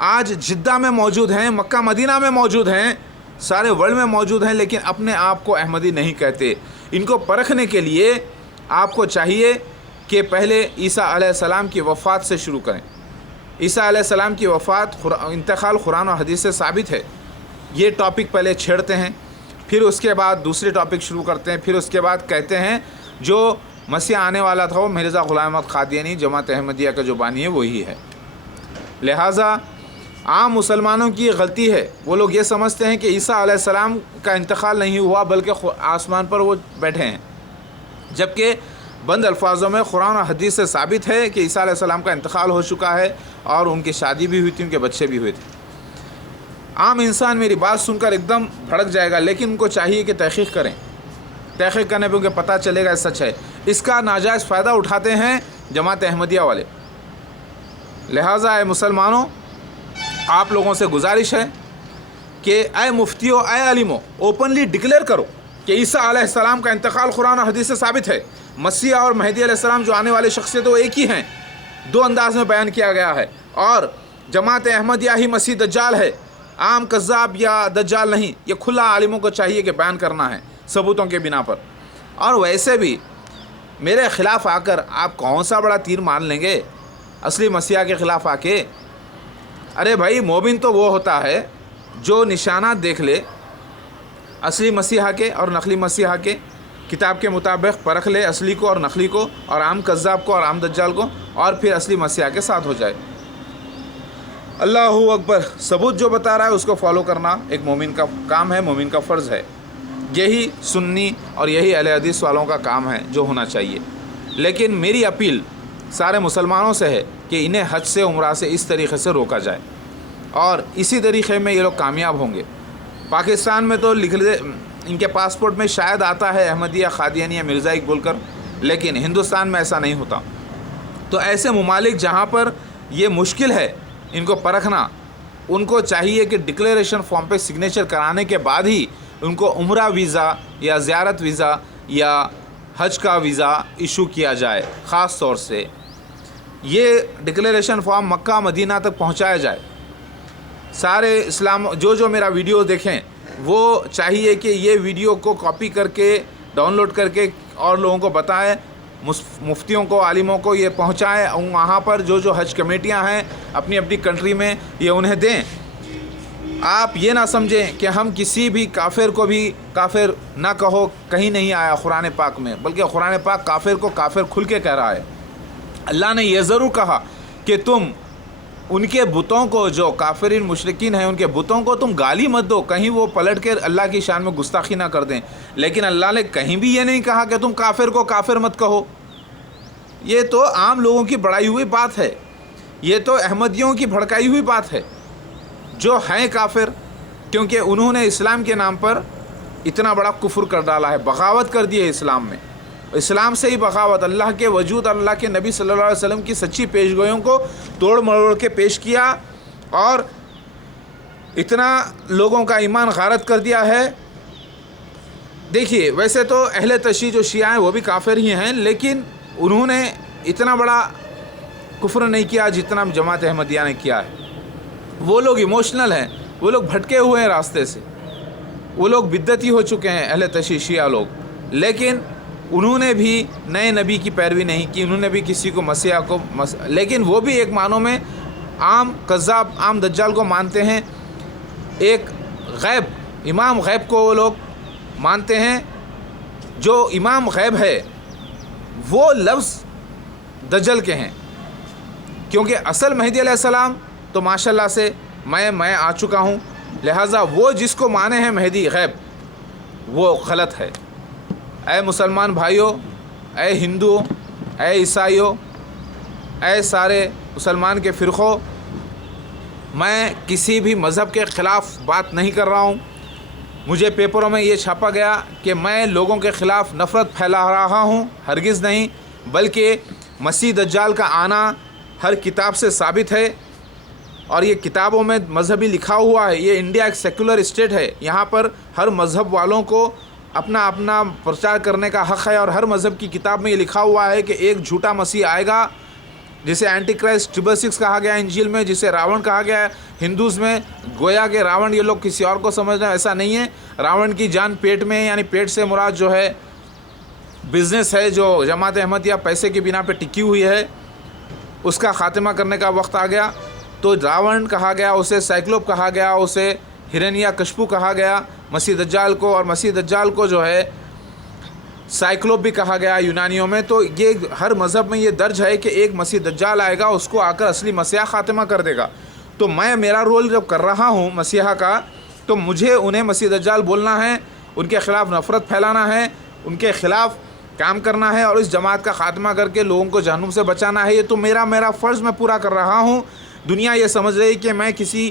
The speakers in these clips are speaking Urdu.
آج جدہ میں موجود ہیں، مکہ مدینہ میں موجود ہیں، سارے ورلڈ میں موجود ہیں، لیکن اپنے آپ کو احمدی نہیں کہتے۔ ان کو پرکھنے کے لیے آپ کو چاہیے کہ پہلے عیسیٰ علیہ السلام کی وفات سے شروع کریں۔ عیسیٰ علیہ السلام کی وفات انتقال قرآن و حدیث سے ثابت ہے۔ یہ ٹاپک پہلے چھیڑتے ہیں، پھر اس کے بعد دوسرے ٹاپک شروع کرتے ہیں، پھر اس کے بعد کہتے ہیں جو مسیح آنے والا تھا وہ مرزا غلام احمد قادیانی جماعت احمدیہ کا جو بانی ہے وہی ہے۔ لہٰذا عام مسلمانوں کی غلطی ہے، وہ لوگ یہ سمجھتے ہیں کہ عیسیٰ علیہ السلام کا انتقال نہیں ہوا بلکہ آسمان پر وہ بیٹھے ہیں، جبکہ بند الفاظوں میں قرآن و حدیث سے ثابت ہے کہ عیسیٰ علیہ السلام کا انتقال ہو چکا ہے اور ان کی شادی بھی ہوئی تھی، ان کے بچے بھی ہوئے تھے۔ عام انسان میری بات سن کر ایک دم بھڑک جائے گا، لیکن ان کو چاہیے کہ تحقیق کریں۔ تحقیق کرنے پہ ان کو پتہ چلے گا سچ ہے۔ اس کا ناجائز فائدہ اٹھاتے ہیں جماعت احمدیہ والے۔ لہٰذا اے مسلمانوں، آپ لوگوں سے گزارش ہے کہ اے مفتیوں، اے عالموں، اوپنلی ڈکلیئر کرو کہ عیسیٰ علیہ السلام کا انتقال قرآن و حدیث سے ثابت ہے۔ مسیح اور مہدی علیہ السلام جو آنے والے شخصیت وہ ایک ہی ہیں، دو انداز میں بیان کیا گیا ہے، اور جماعت احمدیہ ہی مسیح دجال ہے، عام کذاب یا دجال نہیں۔ یہ کھلا عالموں کو چاہیے کہ بیان کرنا ہے ثبوتوں کے بنا پر۔ اور ویسے بھی میرے خلاف آ کر آپ کون سا بڑا تیر مان لیں گے اصلی مسیح کے خلاف آ کے؟ ارے بھائی، مومن تو وہ ہوتا ہے جو نشانات دیکھ لے اصلی مسیحا کے اور نقلی مسیحا کے، کتاب کے مطابق پرکھ لے اصلی کو اور نقلی کو، اور عام کذاب کو اور عام دجال کو، اور پھر اصلی مسیحا کے ساتھ ہو جائے۔ اللہ اکبر۔ ثبوت جو بتا رہا ہے اس کو فالو کرنا ایک مومن کا کام ہے، مومن کا فرض ہے۔ یہی سنی اور یہی اہل حدیث والوں کا کام ہے جو ہونا چاہیے۔ لیکن میری اپیل سارے مسلمانوں سے ہے کہ انہیں حج سے عمرہ سے اس طریقے سے روکا جائے، اور اسی طریقے میں یہ لوگ کامیاب ہوں گے۔ پاکستان میں تو لکھ لے، ان کے پاسپورٹ میں شاید آتا ہے احمدیہ، قادیانیہ، مرزائی بول کر، لیکن ہندوستان میں ایسا نہیں ہوتا۔ تو ایسے ممالک جہاں پر یہ مشکل ہے ان کو پرکھنا، ان کو چاہیے کہ ڈکلیریشن فارم پہ سگنیچر کرانے کے بعد ہی ان کو عمرہ ویزا یا زیارت ویزا یا حج کا ویزا ایشو کیا جائے۔ خاص طور سے یہ ڈکلیریشن فارم مکہ مدینہ تک پہنچایا جائے۔ سارے اسلام جو میرا ویڈیو دیکھیں وہ چاہیے کہ یہ ویڈیو کو کاپی کر کے ڈاؤن لوڈ کر کے اور لوگوں کو بتائیں، مفتیوں کو، عالموں کو یہ پہنچائیں، وہاں پر جو حج کمیٹیاں ہیں اپنی اپنی کنٹری میں یہ انہیں دیں۔ آپ یہ نہ سمجھیں کہ ہم کسی بھی کافر کو بھی کافر نہ کہو، کہیں نہیں آیا قرآن پاک میں، بلکہ قرآن پاک کافر کو کافر کھل کے کہہ رہا ہے۔ اللہ نے یہ ضرور کہا کہ تم ان کے بتوں کو، جو کافرین مشرکین ہیں ان کے بتوں کو تم گالی مت دو، کہیں وہ پلٹ کے اللہ کی شان میں گستاخی نہ کر دیں۔ لیکن اللہ نے کہیں بھی یہ نہیں کہا کہ تم کافر کو کافر مت کہو۔ یہ تو عام لوگوں کی بڑھائی ہوئی بات ہے، یہ تو احمدیوں کی بھڑکائی ہوئی بات ہے جو ہیں کافر، کیونکہ انہوں نے اسلام کے نام پر اتنا بڑا کفر کر ڈالا ہے، بغاوت کر دی ہے اسلام میں، اسلام سے ہی بغاوت، اللہ کے وجود، اللہ کے نبی صلی اللہ علیہ وسلم کی سچی پیش گوئیوں کو توڑ مروڑ کے پیش کیا، اور اتنا لوگوں کا ایمان غارت کر دیا ہے۔ دیکھیے، ویسے تو اہل تشیع جو شیعہ ہیں وہ بھی کافر ہی ہیں، لیکن انہوں نے اتنا بڑا کفر نہیں کیا جتنا جماعت احمدیہ نے کیا ہے۔ وہ لوگ ایموشنل ہیں، وہ لوگ بھٹکے ہوئے ہیں راستے سے، وہ لوگ بدعتی ہو چکے ہیں اہل تشیع شیعہ لوگ، لیکن انہوں نے بھی نئے نبی کی پیروی نہیں کی، انہوں نے بھی کسی کو مسیح کو لیکن وہ بھی ایک معنوں میں عام کذاب، عام دجال کو مانتے ہیں۔ ایک غیب، امام غیب کو وہ لوگ مانتے ہیں۔ جو امام غیب ہے وہ لفظ دجل کے ہیں، کیونکہ اصل مہدی علیہ السلام تو ماشاءاللہ سے میں آ چکا ہوں، لہٰذا وہ جس کو مانے ہیں مہدی غیب وہ غلط ہے۔ اے مسلمان بھائیوں، اے ہندو، اے عیسائیوں، اے سارے مسلمان کے فرقوں، میں کسی بھی مذہب کے خلاف بات نہیں کر رہا ہوں۔ مجھے پیپروں میں یہ چھاپا گیا کہ میں لوگوں کے خلاف نفرت پھیلا رہا ہوں، ہرگز نہیں، بلکہ مسیح دجال کا آنا ہر کتاب سے ثابت ہے، اور یہ کتابوں میں مذہبی لکھا ہوا ہے۔ یہ انڈیا ایک سیکولر اسٹیٹ ہے، یہاں پر ہر مذہب والوں کو اپنا اپنا پرچار کرنے کا حق ہے، اور ہر مذہب کی کتاب میں یہ لکھا ہوا ہے کہ ایک جھوٹا مسیح آئے گا جسے اینٹی کرائسٹ 666 کہا گیا ہے انجیل میں، جسے راون کہا گیا ہے ہندوز میں، گویا کہ راون یہ لوگ کسی اور کو سمجھ رہے ہیں، ایسا نہیں ہے۔ راون کی جان پیٹ میں ہے، یعنی پیٹ سے مراد جو ہے بزنس ہے جو جماعت احمدیہ پیسے کی بنا پہ ٹکی ہوئی ہے، اس کا خاتمہ کرنے کا وقت آ گیا۔ تو راون کہا گیا، اسے سائیکلوپ کہا گیا، اسے ہرنیا کشپو کہا گیا مسیح دجال کو، اور مسیح دجال کو جو ہے سائیکلوپ بھی کہا گیا یونانیوں میں۔ تو یہ ہر مذہب میں یہ درج ہے کہ ایک مسیح دجال آئے گا، اس کو آ کر اصلی مسیحا خاتمہ کر دے گا۔ تو میں میرا رول جب کر رہا ہوں مسیحا کا، تو مجھے انہیں مسیح دجال بولنا ہے، ان کے خلاف نفرت پھیلانا ہے، ان کے خلاف کام کرنا ہے، اور اس جماعت کا خاتمہ کر کے لوگوں کو جہنم سے بچانا ہے۔ یہ تو میرا فرض میں پورا کر رہا ہوں۔ دنیا یہ سمجھ رہی کہ میں کسی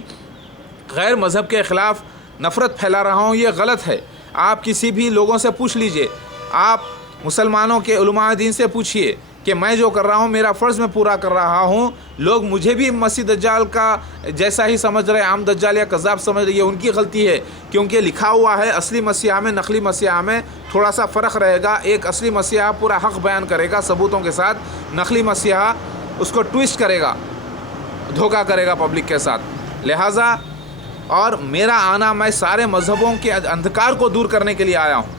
غیر مذہب کے خلاف نفرت پھیلا رہا ہوں، یہ غلط ہے۔ آپ کسی بھی لوگوں سے پوچھ لیجئے، آپ مسلمانوں کے علماء دین سے پوچھئے کہ میں جو کر رہا ہوں میرا فرض میں پورا کر رہا ہوں۔ لوگ مجھے بھی مسیح دجال کا جیسا ہی سمجھ رہے، عام دجال یا کذاب سمجھ رہے، یہ ان کی غلطی ہے، کیونکہ لکھا ہوا ہے اصلی مسیحا میں نقلی مسیحا میں تھوڑا سا فرق رہے گا۔ ایک اصلی مسیحا پورا حق بیان کرے گا ثبوتوں کے ساتھ، نقلی مسیحا اس کو ٹویسٹ کرے گا، دھوکہ کرے گا پبلک کے ساتھ۔ لہٰذا اور میرا آنا، میں سارے مذہبوں کے اندھکار کو دور کرنے کے لیے آیا ہوں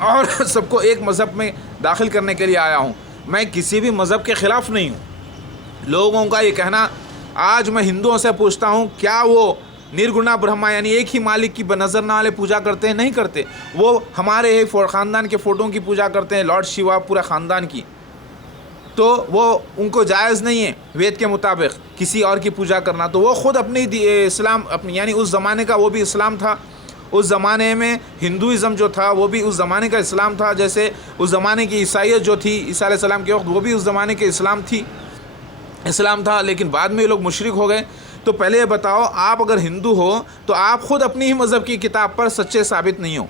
اور سب کو ایک مذہب میں داخل کرنے کے لیے آیا ہوں۔ میں کسی بھی مذہب کے خلاف نہیں ہوں۔ لوگوں کا یہ کہنا، آج میں ہندوؤں سے پوچھتا ہوں کیا وہ نرگنا برہما یعنی ایک ہی مالک کی بنظر نہ والے پوجا کرتے ہیں؟ نہیں کرتے۔ وہ ہمارے ہی خاندان کے فوٹوں کی پوجا کرتے ہیں، لارڈ شیوا پورے خاندان کی، تو وہ ان کو جائز نہیں ہے وید کے مطابق کسی اور کی پوجا کرنا۔ تو وہ خود اپنی اسلام اپنی یعنی اس زمانے کا وہ بھی اسلام تھا، اس زمانے میں ہندوازم جو تھا وہ بھی اس زمانے کا اسلام تھا، جیسے اس زمانے کی عیسائیت جو تھی عیسیٰ علیہ السلام کے وقت، وہ بھی اس زمانے کے اسلام تھا، لیکن بعد میں یہ لوگ مشرک ہو گئے۔ تو پہلے یہ بتاؤ، آپ اگر ہندو ہو تو آپ خود اپنی ہی مذہب کی کتاب پر سچے ثابت نہیں ہو۔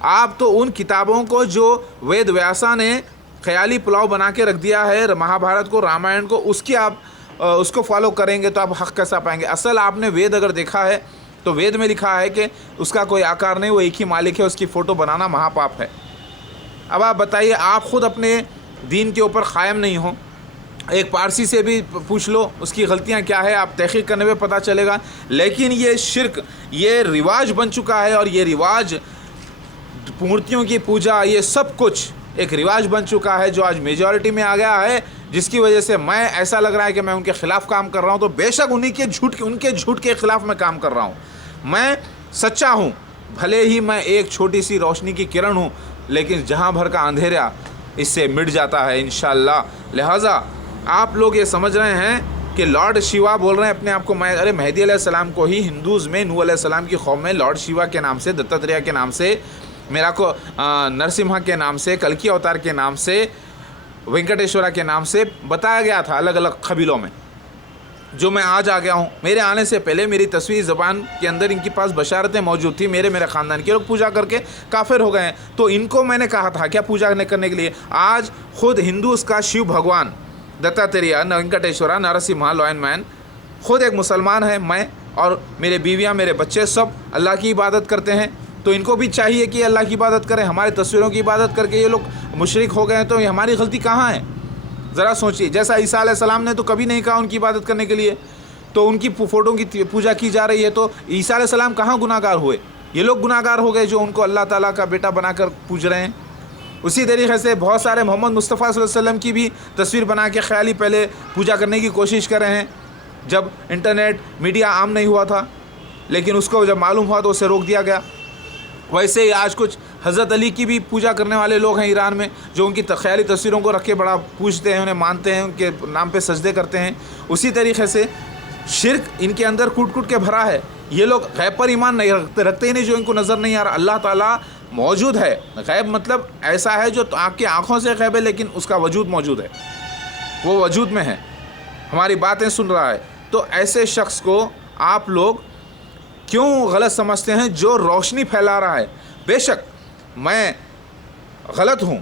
آپ تو ان کتابوں کو جو وید ویاسا نے خیالی پلاؤ بنا کے رکھ دیا ہے، مہا بھارت کو، رامائن کو، اس کو فالو کریں گے تو آپ حق کیسا پائیں گے؟ اصل آپ نے وید اگر دیکھا ہے تو وید میں لکھا ہے کہ اس کا کوئی آکار نہیں، وہ ایک ہی مالک ہے، اس کی فوٹو بنانا مہا پاپ ہے۔ اب آپ بتائیے، آپ خود اپنے دین کے اوپر قائم نہیں ہو، ایک پارسی سے بھی پوچھ لو اس کی غلطیاں کیا ہے، آپ تحقیق کرنے میں پتہ چلے گا۔ لیکن یہ شرک، یہ رواج بن چکا ہے، اور یہ رواج مورتیوں کی پوجا، یہ سب کچھ ایک رواج بن چکا ہے جو آج میجورٹی میں آ گیا ہے، جس کی وجہ سے میں ایسا لگ رہا ہے کہ میں ان کے خلاف کام کر رہا ہوں۔ تو بے شک ان کے جھوٹ کے خلاف میں کام کر رہا ہوں، میں سچا ہوں، بھلے ہی میں ایک چھوٹی سی روشنی کی کرن ہوں، لیکن جہاں بھر کا اندھیرا اس سے مٹ جاتا ہے انشاءاللہ۔ لہٰذا آپ لوگ یہ سمجھ رہے ہیں کہ لارڈ شیوا بول رہے ہیں اپنے آپ کو، ارے مہدی علیہ السلام کو ہی ہندوز میں نوح علیہ السلام کی قوم میں لارڈ شیوا کے نام سے، دتاتریہ کے نام سے، میرا کو نرسمہا کے نام سے، کلکی اوتار کے نام سے، وینکٹیشورا کے نام سے بتایا گیا تھا الگ الگ قبیلوں میں۔ جو میں آج آ گیا ہوں، میرے آنے سے پہلے میری تصویری زبان کے اندر ان کے پاس بشارتیں موجود تھیں، میرے خاندان کے لوگ پوجا کر کے کافر ہو گئے ہیں۔ تو ان کو میں نے کہا تھا کیا پوجا کرنے کے لیے؟ آج خود ہندوز کا شیو بھگوان دتاتریہ، وینکٹیشورا، نرسمہا، لائن مین خود ایک مسلمان ہے، میں اور میرے بیویاں، میرے بچے سب اللہ کی عبادت کرتے ہیں۔ تو ان کو بھی چاہیے کہ اللہ کی عبادت کریں۔ ہماری تصویروں کی عبادت کر کے یہ لوگ مشرک ہو گئے ہیں، تو یہ ہماری غلطی کہاں ہے؟ ذرا سوچیے۔ جیسا عیسیٰ علیہ السلام نے تو کبھی نہیں کہا ان کی عبادت کرنے کے لیے، تو ان کی فوٹو کی پوجا کی جا رہی ہے، تو عیسیٰ علیہ السلام کہاں گناہ گار ہوئے؟ یہ لوگ گناہ گار ہو گئے جو ان کو اللہ تعالیٰ کا بیٹا بنا کر پوج رہے ہیں۔ اسی طریقے سے بہت سارے محمد مصطفیٰ صلی اللہ علیہ وسلم کی بھی تصویر بنا کے خیالی پہلے پوجا کرنے کی کوشش کر رہے ہیں، جب انٹرنیٹ میڈیا عام نہیں ہوا تھا، لیکن اس کو جب معلوم ہوا تو اسے روک دیا گیا۔ ویسے ہی آج کچھ حضرت علی کی بھی پوجا کرنے والے لوگ ہیں ایران میں، جو ان کی خیالی تصویروں کو رکھ کے بڑا پوجتے ہیں، انہیں مانتے ہیں، ان کے نام پہ سجدے کرتے ہیں۔ اسی طریقے سے شرک ان کے اندر کوٹ کوٹ کے بھرا ہے۔ یہ لوگ غیب پر ایمان نہیں رکھتے ہی نہیں، جو ان کو نظر نہیں آ رہا۔ اللہ تعالیٰ موجود ہے، غیب مطلب ایسا ہے جو آپ کی آنکھوں سے غیب ہے، لیکن اس کا وجود موجود ہے، وہ وجود میں ہے، ہماری باتیں سن رہا ہے۔ تو ایسے شخص کو آپ لوگ کیوں غلط سمجھتے ہیں جو روشنی پھیلا رہا ہے؟ بے شک میں غلط ہوں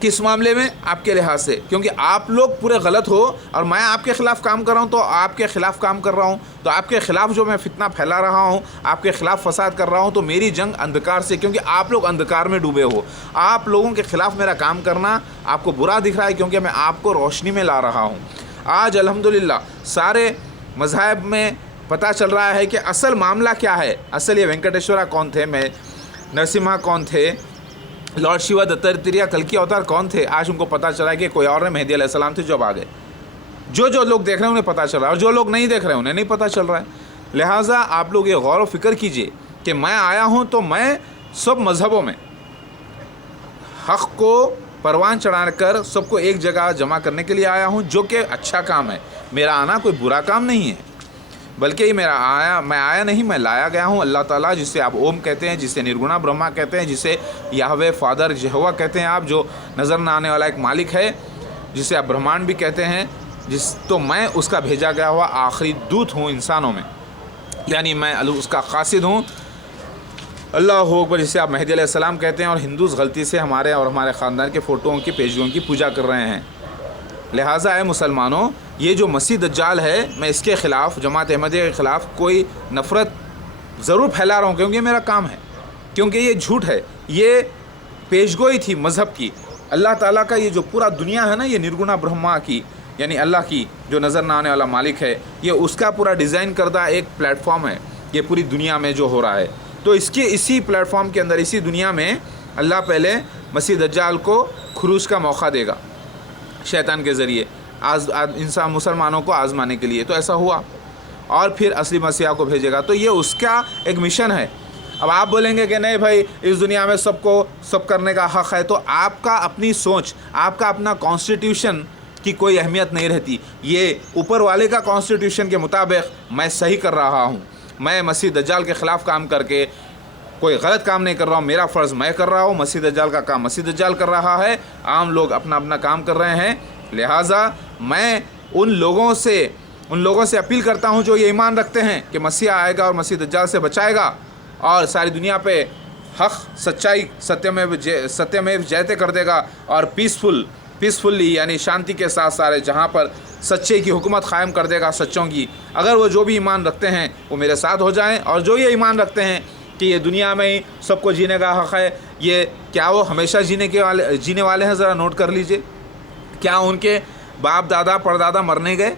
کس معاملے میں؟ آپ کے لحاظ سے، کیونکہ آپ لوگ پورے غلط ہو اور میں آپ کے خلاف کام کر رہا ہوں، تو آپ کے خلاف کام کر رہا ہوں، تو آپ کے خلاف جو میں فتنہ پھیلا رہا ہوں، آپ کے خلاف فساد کر رہا ہوں، تو میری جنگ اندھکار سے، کیونکہ آپ لوگ اندھکار میں ڈوبے ہو۔ آپ لوگوں کے خلاف میرا کام کرنا آپ کو برا دکھ رہا ہے، کیونکہ میں آپ کو روشنی میں لا رہا ہوں۔ آج الحمدللہ سارے مذاہب میں پتہ چل رہا ہے کہ اصل معاملہ کیا ہے. اصل یہ وینکٹیشورا کون تھے, میں نرسمہا کون تھے, لارڈ شیوا دتاتریہ کلکی اوتار کون تھے. آج ان کو پتہ چلا ہے کہ کوئی اور مہدی علیہ السلام تھے جو اب آ گئے. جو لوگ دیکھ رہے ہیں انہیں پتہ چل رہا ہے, اور جو لوگ نہیں دیکھ رہے ہیں انہیں نہیں پتہ چل رہا ہے. لہٰذا آپ لوگ یہ غور و فکر کیجئے کہ میں آیا ہوں تو میں سب مذہبوں میں حق کو پروان چڑھا کر سب کو ایک جگہ جمع کرنے کے لیے آیا ہوں, جو کہ اچھا کام ہے. میرا آنا کوئی برا کام نہیں ہے, بلکہ یہ میں آیا نہیں, میں لایا گیا ہوں. اللہ تعالیٰ جسے آپ اوم کہتے ہیں, جسے نرگنا برہما کہتے ہیں, جسے یہوہ فادر یہوہ کہتے ہیں آپ, جو نظر نہ آنے والا ایک مالک ہے, جسے آپ برہمانڈ بھی کہتے ہیں, تو میں اس کا بھیجا گیا ہوا آخری دودت ہوں انسانوں میں, یعنی میں اس کا قاصد ہوں. اللہ اکبر, جسے آپ مہدی علیہ السلام کہتے ہیں. اور ہندوز غلطی سے ہمارے اور ہمارے خاندان کے فوٹوؤں کی پیشگیوں کی پوجا کر رہے ہیں. لہٰذا اے مسلمانوں, یہ جو مسیح دجال ہے, میں اس کے خلاف, جماعت احمدیہ کے خلاف کوئی نفرت ضرور پھیلا رہا ہوں, کیونکہ یہ میرا کام ہے, کیونکہ یہ جھوٹ ہے. یہ پیشگوئی تھی مذہب کی. اللہ تعالیٰ کا یہ جو پورا دنیا ہے نا, یہ نرگنا برہما کی, یعنی اللہ کی جو نظر نہ آنے والا مالک ہے, یہ اس کا پورا ڈیزائن کردہ ایک پلیٹ فارم ہے. یہ پوری دنیا میں جو ہو رہا ہے, تو اسی پلیٹ فارم کے اندر, اسی دنیا میں اللہ پہلے مسیح دجال کو خروج کا موقع دے گا شیطان کے ذریعے, انسان مسلمانوں کو آزمانے کے لیے. تو ایسا ہوا, اور پھر اصلی مسیح کو بھیجے گا. تو یہ اس کا ایک مشن ہے. اب آپ بولیں گے کہ نہیں بھائی, اس دنیا میں سب کرنے کا حق ہے, تو آپ کا اپنی سوچ, آپ کا اپنا کانسٹیٹیوشن کی کوئی اہمیت نہیں رہتی. یہ اوپر والے کا کانسٹیٹیوشن کے مطابق میں صحیح کر رہا ہوں. میں مسیح دجال کے خلاف کام کر کے کوئی غلط کام نہیں کر رہا ہوں. میرا فرض میں کر رہا ہوں, مسیح دجال کا کام مسیح دجال کر رہا ہے. عام لوگ اپنا اپنا کام کر رہے ہیں. لہٰذا میں ان لوگوں سے اپیل کرتا ہوں جو یہ ایمان رکھتے ہیں کہ مسیح آئے گا اور مسیح دجال سے بچائے گا, اور ساری دنیا پہ حق سچائی ستیہ جیتے کر دے گا, اور پیسفلی یعنی شانتی کے ساتھ سارے جہاں پر سچے کی حکومت قائم کر دے گا سچوں کی. اگر وہ جو بھی ایمان رکھتے ہیں وہ میرے ساتھ ہو جائیں, اور جو یہ ایمان رکھتے ہیں کہ یہ دنیا میں ہی سب کو جینے کا حق ہے, یہ کیا وہ ہمیشہ جینے والے ہیں؟ ذرا نوٹ کر لیجئے. کیا ان کے باپ دادا پردادا مرنے گئے؟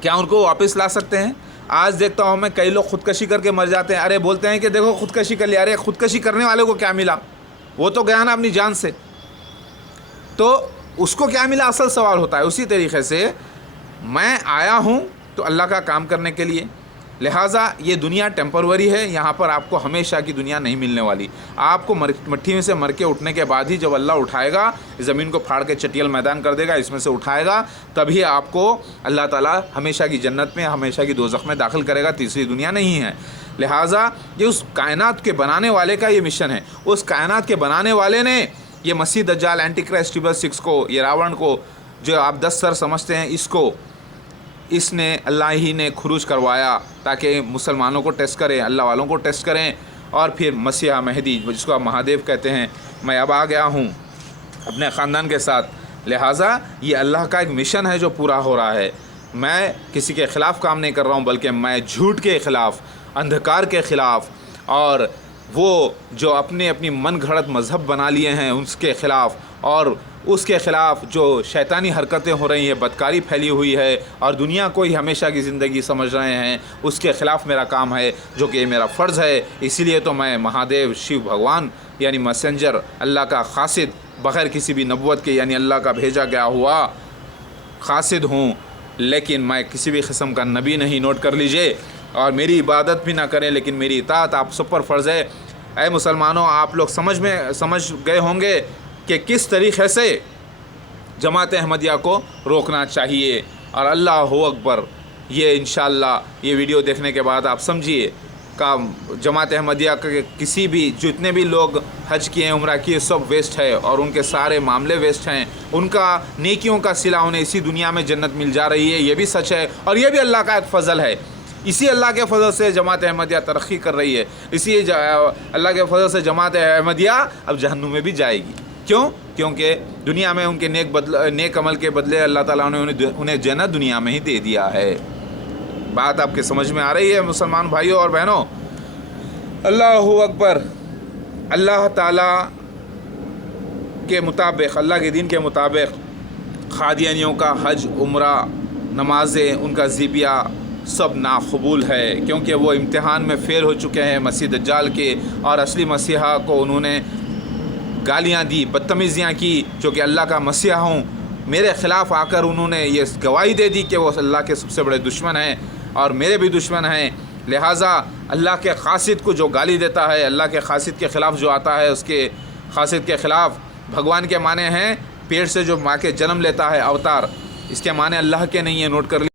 کیا ان کو واپس لا سکتے ہیں؟ آج دیکھتا ہوں میں کئی لوگ خودکشی کر کے مر جاتے ہیں. ارے بولتے ہیں کہ دیکھو خودکشی کر لیا. ارے خودکشی کرنے والے کو کیا ملا؟ وہ تو گیا نا اپنی جان سے, تو اس کو کیا ملا؟ اصل سوال ہوتا ہے. اسی طریقے سے میں آیا ہوں تو اللہ کا کام کرنے کے لیے. لہٰذا یہ دنیا ٹیمپروری ہے, یہاں پر آپ کو ہمیشہ کی دنیا نہیں ملنے والی. آپ کو مٹھی میں سے مر کے اٹھنے کے بعد ہی جب اللہ اٹھائے گا, زمین کو پھاڑ کے چٹیل میدان کر دے گا, اس میں سے اٹھائے گا, تبھی آپ کو اللہ تعالیٰ ہمیشہ کی جنت میں, ہمیشہ کی دوزخ میں داخل کرے گا. تیسری دنیا نہیں ہے. لہٰذا یہ اس کائنات کے بنانے والے کا یہ مشن ہے. اس کائنات کے بنانے والے نے یہ مسیح دجال, اینٹی کرائسٹ ٹریبل 6 کو, یہ راون کو جو آپ 10 سر سمجھتے ہیں, اس نے اللہ ہی نے خروج کروایا تاکہ مسلمانوں کو ٹیسٹ کریں, اللہ والوں کو ٹیسٹ کریں. اور پھر مسیح مہدی, جس کو آپ مہادیو کہتے ہیں, میں اب آ گیا ہوں اپنے خاندان کے ساتھ. لہٰذا یہ اللہ کا ایک مشن ہے جو پورا ہو رہا ہے. میں کسی کے خلاف کام نہیں کر رہا ہوں, بلکہ میں جھوٹ کے خلاف, اندھکار کے خلاف, اور وہ جو اپنی من گھڑت مذہب بنا لیے ہیں اس کے خلاف, اور اس کے خلاف جو شیطانی حرکتیں ہو رہی ہیں, بدکاری پھیلی ہوئی ہے, اور دنیا کو ہی ہمیشہ کی زندگی سمجھ رہے ہیں, اس کے خلاف میرا کام ہے, جو کہ میرا فرض ہے. اسی لیے تو میں مہادیو شیو بھگوان یعنی میسنجر, اللہ کا قاصد, بغیر کسی بھی نبوت کے, یعنی اللہ کا بھیجا گیا ہوا قاصد ہوں. لیکن میں کسی بھی قسم کا نبی نہیں, نوٹ کر لیجئے. اور میری عبادت بھی نہ کریں, لیکن میری اطاعت آپ سب پر فرض ہے. اے مسلمانوں, آپ لوگ سمجھ گئے ہوں گے کہ کس طریقے سے جماعت احمدیہ کو روکنا چاہیے. اور اللہ اکبر, یہ انشاءاللہ یہ ویڈیو دیکھنے کے بعد آپ سمجھیے کہ جماعت احمدیہ کے کسی بھی, جتنے بھی لوگ حج کیے ہیں, عمرہ کیے, سب ویسٹ ہے, اور ان کے سارے معاملے ویسٹ ہیں. ان کا نیکیوں کا صلہ انہیں اسی دنیا میں جنت مل جا رہی ہے. یہ بھی سچ ہے, اور یہ بھی اللہ کا ایک فضل ہے. اسی اللہ کے فضل سے جماعت احمدیہ ترقی کر رہی ہے. اسی اللہ کے فضل سے جماعت احمدیہ اب جہنم میں بھی جائے گی. کیوں؟ کیونکہ دنیا میں ان کے نیک عمل کے بدلے اللہ تعالیٰ نے انہیں جنت دنیا میں ہی دے دیا ہے. بات آپ کے سمجھ میں آ رہی ہے مسلمان بھائیوں اور بہنوں؟ اللہ اکبر. اللہ تعالیٰ کے مطابق, اللہ کے دین کے مطابق قادیانیوں کا حج, عمرہ نمازیں، ان کا ذبیہ سب ناقبول ہے، کیونکہ وہ امتحان میں فیل ہو چکے ہیں مسیح دجال کے، اور اصلی مسیحا کو انہوں نے گالیاں دی، بدتمیزیاں کی، جو کہ اللہ کا مسیحا ہوں، میرے خلاف آ کر انہوں نے یہ گواہی دے دی کہ وہ اللہ کے سب سے بڑے دشمن ہیں اور میرے بھی دشمن ہیں۔ لہٰذا اللہ کے قاصد کو جو گالی دیتا ہے، اللہ کے قاصد کے خلاف جو آتا ہے، اس کے قاصد کے خلاف، بھگوان کے معنی ہیں پیٹ سے جو ماں کے جنم لیتا ہے اوتار، اس کے معنی اللہ کے نہیں ہیں، نوٹ کر